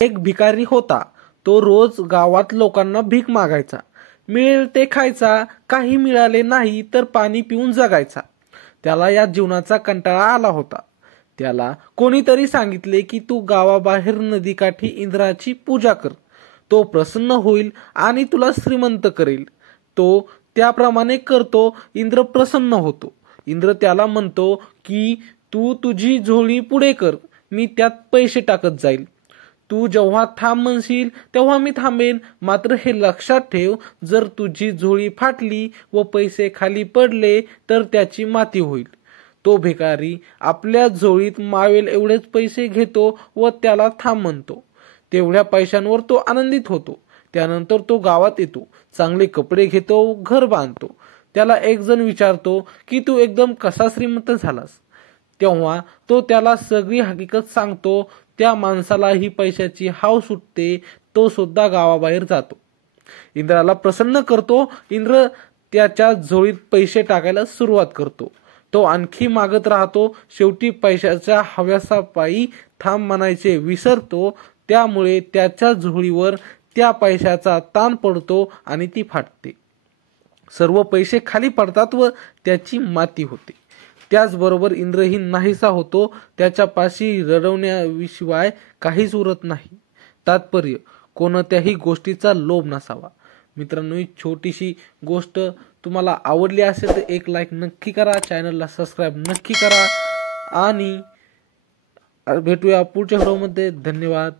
एक भिकारी होता. तो रोज गावात लोकांना भीक मागायचा. मिळेल ते खायचा, काही मिळाले नाही तर पाणी पिऊन जगायचा. त्याला या जीवनाचा कंटाळा आला होता. त्याला कोणीतरी सांगितले की तू गावाबाहेर नदीकाठी इंद्राची पूजा कर. तो प्रसन्न होईल आणि तुला श्रीमंत करेल. तो त्याप्रमाणे करतो. इंद्र प्रसन्न होतो. इंद्र त्याला म्हणतो की तू तुझी झोळी पुढे कर, मी त्यात पैसे टाकत जाईल. तू जेव्हा थांब म्हणशील तेव्हा मी थांबेन. मात्र हे लक्षात ठेव, जर तुझी झोळी फाटली व पैसे खाली पडले तर त्याची माती होईल. तो भिकारी आपल्या झोळीत मावेल एवढेच पैसे घेतो व त्याला थांब म्हणतो. तेवढ्या पैशांवर तो आनंदित होतो. त्यानंतर तो गावात येतो, चांगले कपडे घेतो, घर बांधतो. त्याला एक जण विचारतो की तू एकदम कसा श्रीमंत झालास. तेव्हा तो त्याला सगळी हकीकत सांगतो. त्या माणसालाही पैशाची हाव सुटते. तो सुद्धा गावाबाहेर जातो. इंद्राला प्रसन्न करतो. इंद्र त्याच्या झोळीत पैसे टाकायला सुरुवात करतो. तो आणखी मागत राहतो. शेवटी पैशाच्या हव्यासापायी थांब म्हणायचे विसरतो. त्यामुळे त्याच्या झोळीवर त्या पैशाचा ताण पडतो आणि ती फाटते. सर्व पैसे खाली पडतात व त्याची माती होते. त्याचबरोबर इंद्रही नाहीसा होतो. त्याच्यापाशी रडवण्याशिवाय काहीच उरत नाही. तात्पर्य, कोणत्याही गोष्टीचा लोभ नसावा. मित्रांनो, ही छोटीशी गोष्ट तुम्हाला आवडली असेल तर एक लाईक नक्की करा, चॅनलला सबस्क्राईब नक्की करा आणि भेटूया पुढच्या व्हिडिओमध्ये. धन्यवाद.